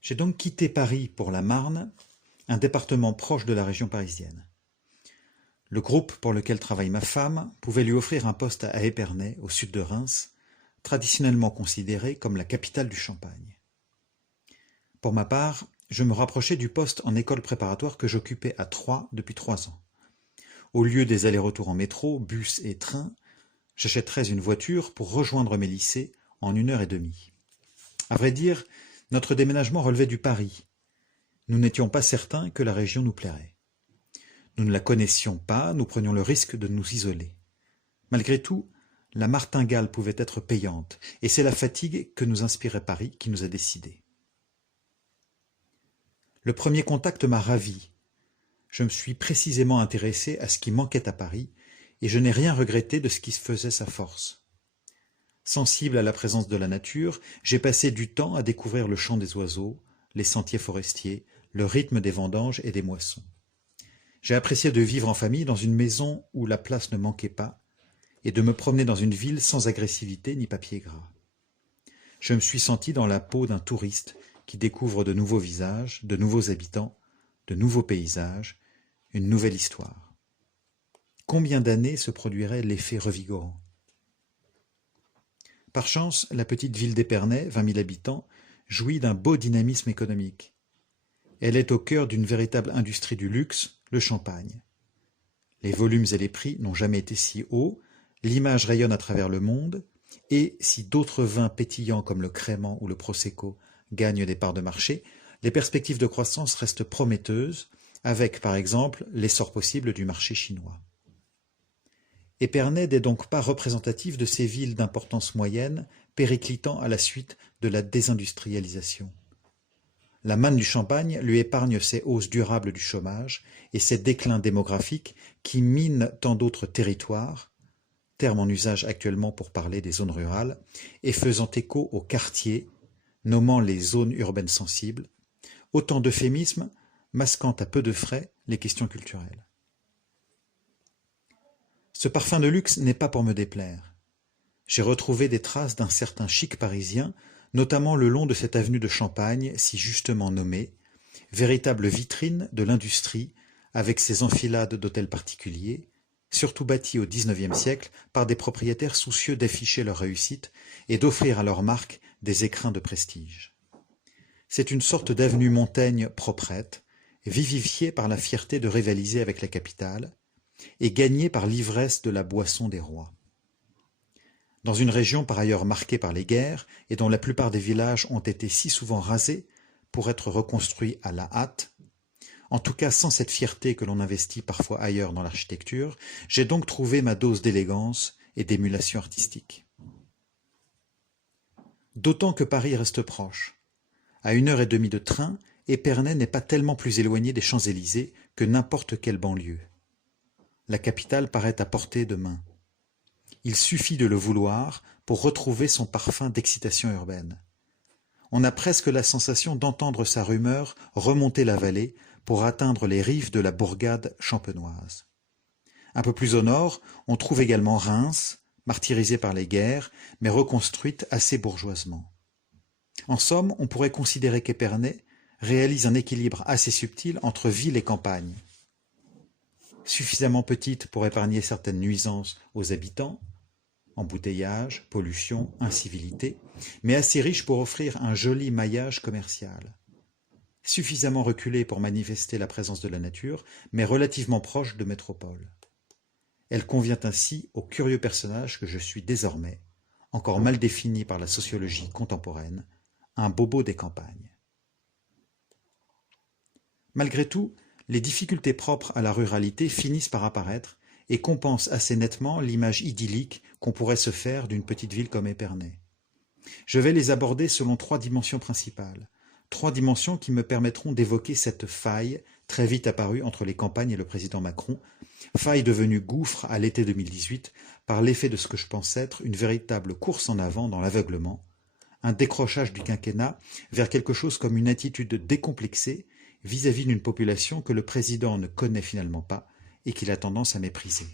J'ai donc quitté Paris pour la Marne, un département proche de la région parisienne. Le groupe pour lequel travaille ma femme pouvait lui offrir un poste à Épernay, au sud de Reims, traditionnellement considéré comme la capitale du Champagne. Pour ma part, je me rapprochais du poste en école préparatoire que j'occupais à Troyes depuis 3 ans. Au lieu des allers-retours en métro, bus et train, j'achèterais une voiture pour rejoindre mes lycées en 1 heure et demie. À vrai dire, notre déménagement relevait du pari. Nous n'étions pas certains que la région nous plairait. Nous ne la connaissions pas, nous prenions le risque de nous isoler. Malgré tout, la martingale pouvait être payante, et c'est la fatigue que nous inspirait Paris qui nous a décidés. Le premier contact m'a ravi. Je me suis précisément intéressé à ce qui manquait à Paris, et je n'ai rien regretté de ce qui faisait sa force. Sensible à la présence de la nature, j'ai passé du temps à découvrir le chant des oiseaux, les sentiers forestiers, le rythme des vendanges et des moissons. J'ai apprécié de vivre en famille dans une maison où la place ne manquait pas, et de me promener dans une ville sans agressivité ni papier gras. Je me suis senti dans la peau d'un touriste qui découvre de nouveaux visages, de nouveaux habitants, de nouveaux paysages, une nouvelle histoire. Combien d'années se produirait l'effet revigorant? Par chance, la petite ville d'Épernay, 20 000 habitants, jouit d'un beau dynamisme économique. Elle est au cœur d'une véritable industrie du luxe, le champagne. Les volumes et les prix n'ont jamais été si hauts, l'image rayonne à travers le monde, et si d'autres vins pétillants comme le crément ou le prosecco gagnent des parts de marché, les perspectives de croissance restent prometteuses, avec par exemple l'essor possible du marché chinois. Épernay n'est donc pas représentatif de ces villes d'importance moyenne périclitant à la suite de la désindustrialisation. La manne du Champagne lui épargne ces hausses durables du chômage et ces déclins démographiques qui minent tant d'autres territoires, terme en usage actuellement pour parler des zones rurales, et faisant écho aux quartiers, nommant les zones urbaines sensibles, autant d'euphémismes masquant à peu de frais les questions culturelles. Ce parfum de luxe n'est pas pour me déplaire. J'ai retrouvé des traces d'un certain chic parisien, notamment le long de cette avenue de Champagne, si justement nommée, véritable vitrine de l'industrie, avec ses enfilades d'hôtels particuliers, surtout bâtis au XIXe siècle par des propriétaires soucieux d'afficher leur réussite et d'offrir à leur marque des écrins de prestige. C'est une sorte d'avenue Montaigne proprette, vivifiée par la fierté de rivaliser avec la capitale, et gagnée par l'ivresse de la boisson des rois. Dans une région par ailleurs marquée par les guerres et dont la plupart des villages ont été si souvent rasés pour être reconstruits à la hâte, en tout cas sans cette fierté que l'on investit parfois ailleurs dans l'architecture, j'ai donc trouvé ma dose d'élégance et d'émulation artistique. D'autant que Paris reste proche. À 1 heure et demie de train, Épernay n'est pas tellement plus éloigné des Champs-Élysées que n'importe quelle banlieue. La capitale paraît à portée de main. Il suffit de le vouloir pour retrouver son parfum d'excitation urbaine. On a presque la sensation d'entendre sa rumeur remonter la vallée pour atteindre les rives de la bourgade champenoise. Un peu plus au nord, on trouve également Reims, martyrisée par les guerres, mais reconstruite assez bourgeoisement. En somme, on pourrait considérer qu'Épernay réalise un équilibre assez subtil entre ville et campagne. Suffisamment petite pour épargner certaines nuisances aux habitants, embouteillages, pollution, incivilité, mais assez riche pour offrir un joli maillage commercial. Suffisamment reculée pour manifester la présence de la nature, mais relativement proche de métropole. Elle convient ainsi au curieux personnage que je suis désormais, encore mal défini par la sociologie contemporaine, un bobo des campagnes. Malgré tout, les difficultés propres à la ruralité finissent par apparaître et compensent assez nettement l'image idyllique qu'on pourrait se faire d'une petite ville comme Épernay. Je vais les aborder selon 3 dimensions principales, 3 dimensions qui me permettront d'évoquer cette faille très vite apparue entre les campagnes et le président Macron, faille devenue gouffre à l'été 2018 par l'effet de ce que je pense être une véritable course en avant dans l'aveuglement, un décrochage du quinquennat vers quelque chose comme une attitude décomplexée vis-à-vis d'une population que le président ne connaît finalement pas et qu'il a tendance à mépriser.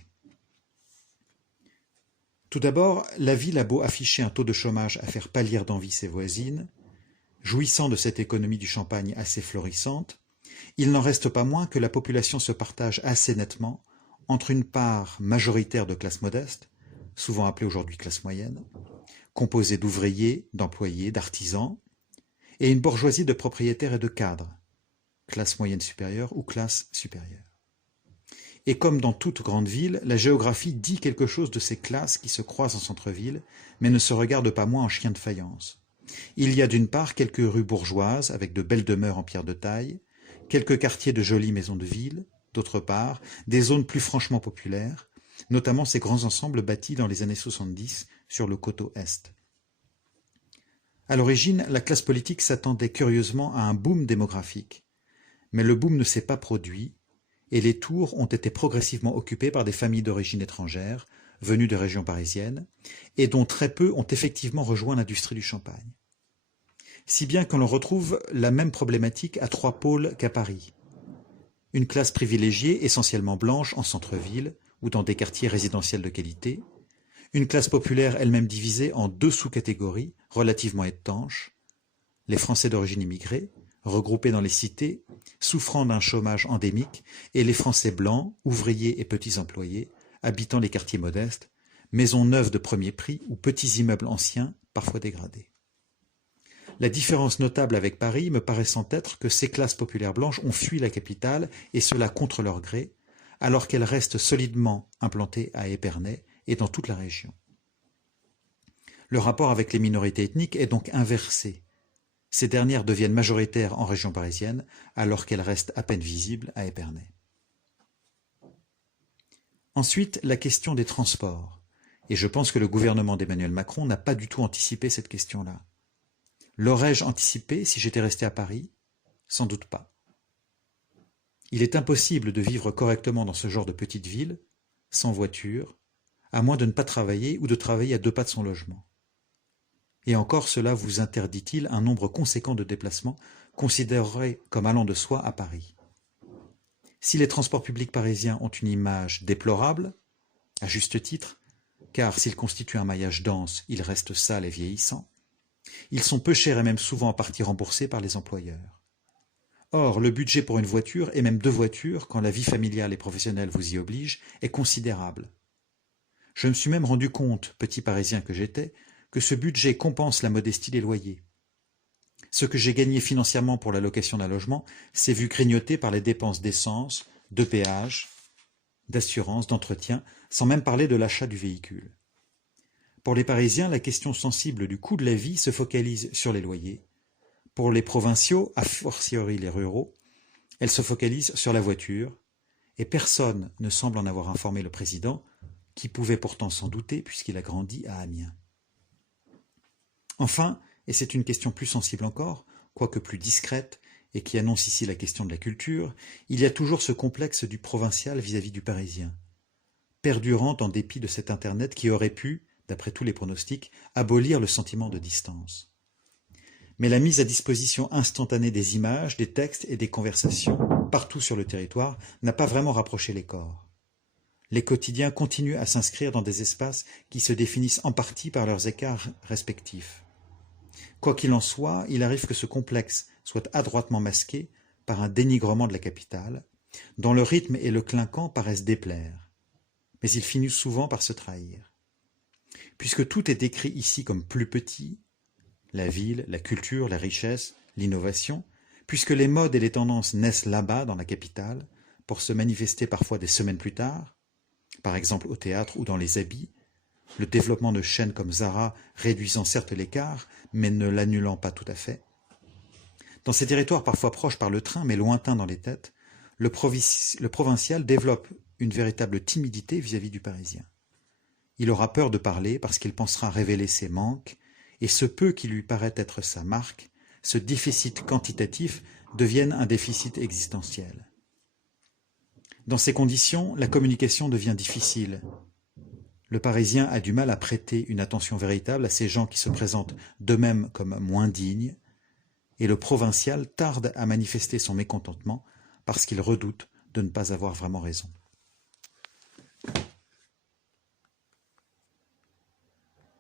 Tout d'abord, la ville a beau afficher un taux de chômage à faire pâlir d'envie ses voisines, Jouissant de cette économie du champagne assez florissante, il n'en reste pas moins que la population se partage assez nettement entre une part majoritaire de classe modeste, souvent appelée aujourd'hui classe moyenne, composée d'ouvriers, d'employés, d'artisans, et une bourgeoisie de propriétaires et de cadres, classe moyenne supérieure ou classe supérieure. Et comme dans toute grande ville, la géographie dit quelque chose de ces classes qui se croisent en centre-ville, mais ne se regardent pas moins en chien de faïence. Il y a d'une part quelques rues bourgeoises avec de belles demeures en pierre de taille, quelques quartiers de jolies maisons de ville, d'autre part des zones plus franchement populaires, notamment ces grands ensembles bâtis dans les années 70 sur le coteau Est. À l'origine, la classe politique s'attendait curieusement à un boom démographique, mais le boom ne s'est pas produit, et les tours ont été progressivement occupées par des familles d'origine étrangère, venues de régions parisiennes, et dont très peu ont effectivement rejoint l'industrie du champagne. Si bien que l'on retrouve la même problématique à 3 pôles qu'à Paris. Une classe privilégiée, essentiellement blanche, en centre-ville, ou dans des quartiers résidentiels de qualité, une classe populaire elle-même divisée en 2 sous-catégories relativement étanches, les Français d'origine immigrée, regroupés dans les cités, souffrant d'un chômage endémique, et les Français blancs, ouvriers et petits employés, habitant les quartiers modestes, maisons neuves de premier prix ou petits immeubles anciens, parfois dégradés. La différence notable avec Paris me paraissant être que ces classes populaires blanches ont fui la capitale, et cela contre leur gré, alors qu'elles restent solidement implantées à Épernay et dans toute la région. Le rapport avec les minorités ethniques est donc inversé. Ces dernières deviennent majoritaires en région parisienne, alors qu'elles restent à peine visibles à Épernay. Ensuite, la question des transports. Et je pense que le gouvernement d'Emmanuel Macron n'a pas du tout anticipé cette question-là. L'aurais-je anticipé si j'étais resté à Paris? Sans doute pas. Il est impossible de vivre correctement dans ce genre de petite ville, sans voiture, à moins de ne pas travailler ou de travailler à 2 pas de son logement. Et encore cela vous interdit-il un nombre conséquent de déplacements considérés comme allant de soi à Paris. Si les transports publics parisiens ont une image déplorable, à juste titre, car s'ils constituent un maillage dense, ils restent sales et vieillissants, ils sont peu chers et même souvent en partie remboursés par les employeurs. Or, le budget pour une voiture, et même 2 voitures, quand la vie familiale et professionnelle vous y oblige, est considérable. Je me suis même rendu compte, petit Parisien que j'étais, que ce budget compense la modestie des loyers. Ce que j'ai gagné financièrement pour la location d'un logement s'est vu grignoté par les dépenses d'essence, de péage, d'assurance, d'entretien, sans même parler de l'achat du véhicule. Pour les Parisiens, la question sensible du coût de la vie se focalise sur les loyers. Pour les provinciaux, a fortiori les ruraux, elle se focalise sur la voiture, et personne ne semble en avoir informé le président, qui pouvait pourtant s'en douter puisqu'il a grandi à Amiens. Enfin, et c'est une question plus sensible encore, quoique plus discrète, et qui annonce ici la question de la culture, il y a toujours ce complexe du provincial vis-à-vis du parisien, perdurant en dépit de cet Internet qui aurait pu, d'après tous les pronostics, abolir le sentiment de distance. Mais la mise à disposition instantanée des images, des textes et des conversations, partout sur le territoire, n'a pas vraiment rapproché les corps. Les quotidiens continuent à s'inscrire dans des espaces qui se définissent en partie par leurs écarts respectifs. Quoi qu'il en soit, il arrive que ce complexe soit adroitement masqué par un dénigrement de la capitale, dont le rythme et le clinquant paraissent déplaire. Mais il finit souvent par se trahir. Puisque tout est décrit ici comme plus petit, la ville, la culture, la richesse, l'innovation, puisque les modes et les tendances naissent là-bas, dans la capitale, pour se manifester parfois des semaines plus tard, par exemple au théâtre ou dans les habits, le développement de chaînes comme Zara réduisant certes l'écart, mais ne l'annulant pas tout à fait. Dans ces territoires parfois proches par le train, mais lointains dans les têtes, le provincial développe une véritable timidité vis-à-vis du parisien. Il aura peur de parler parce qu'il pensera révéler ses manques, et ce peu qui lui paraît être sa marque, ce déficit quantitatif, devienne un déficit existentiel. Dans ces conditions, la communication devient difficile. Le Parisien a du mal à prêter une attention véritable à ces gens qui se présentent d'eux-mêmes comme moins dignes, et le provincial tarde à manifester son mécontentement parce qu'il redoute de ne pas avoir vraiment raison.